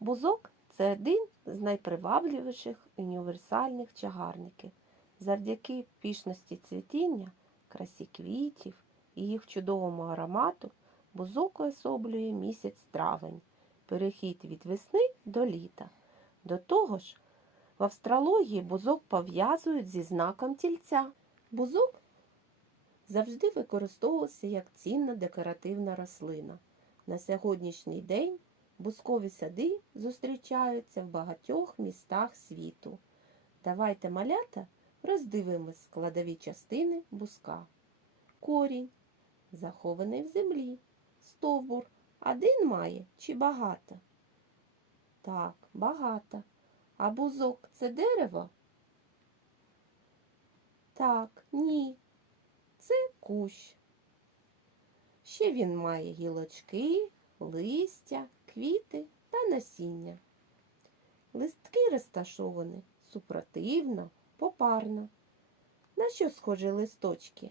Бузок це один з найпривабливіших універсальних чагарників. Завдяки пішності цвітіння, красі квітів і їх чудовому аромату бузок уособлює місяць травень, перехід від весни до літа. До того ж, в австрології бузок пов'язують зі знаком тільця. Бузок завжди використовувався як цінна декоративна рослина. На сьогоднішній день бузкові сади зустрічаються в багатьох містах світу. Давайте малята роздивимось складові частини бузка. Корінь захований в землі. Стовбур один має чи багато? Так, багато. А бузок це дерево? Так, ні. Це кущ. Ще він має гілочки, листя, квіти та насіння. Листки розташовані супротивно, попарно. На що схожі листочки?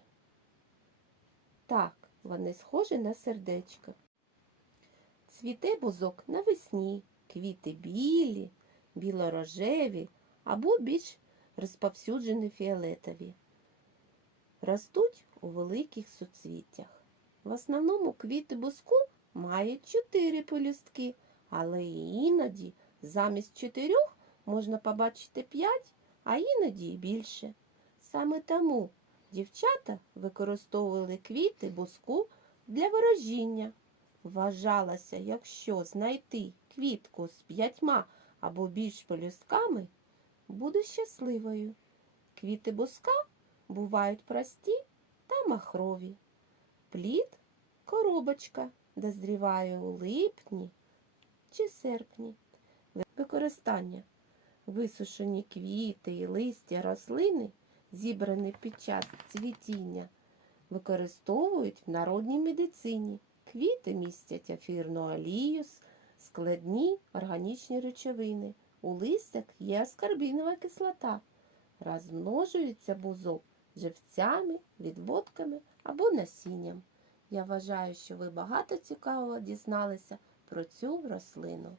Так, вони схожі на сердечко. Цвіте бузок навесні, квіти білі, білорожеві або більш розповсюджені фіолетові. Ростуть у великих суцвіттях. В основному квіти бузку мають чотири пелюстки, але іноді замість чотирьох можна побачити п'ять, а іноді більше. Саме тому дівчата використовували квіти бузку для ворожіння. Вважалося, якщо знайти квітку з п'ятьма або більш пелюстками, буде щасливою. Квіти бузка бувають прості та махрові. Плід коробочка дозріває у липні чи серпні. Використання висушені квіти і листя рослини, зібрані під час цвітіння, використовують в народній медицині. Квіти містять ефірну олію, складні органічні речовини. У листях є аскорбінова кислота. Розмножується бузок живцями, відводками або насінням. Я вважаю, що ви багато цікавого дізналися про цю рослину.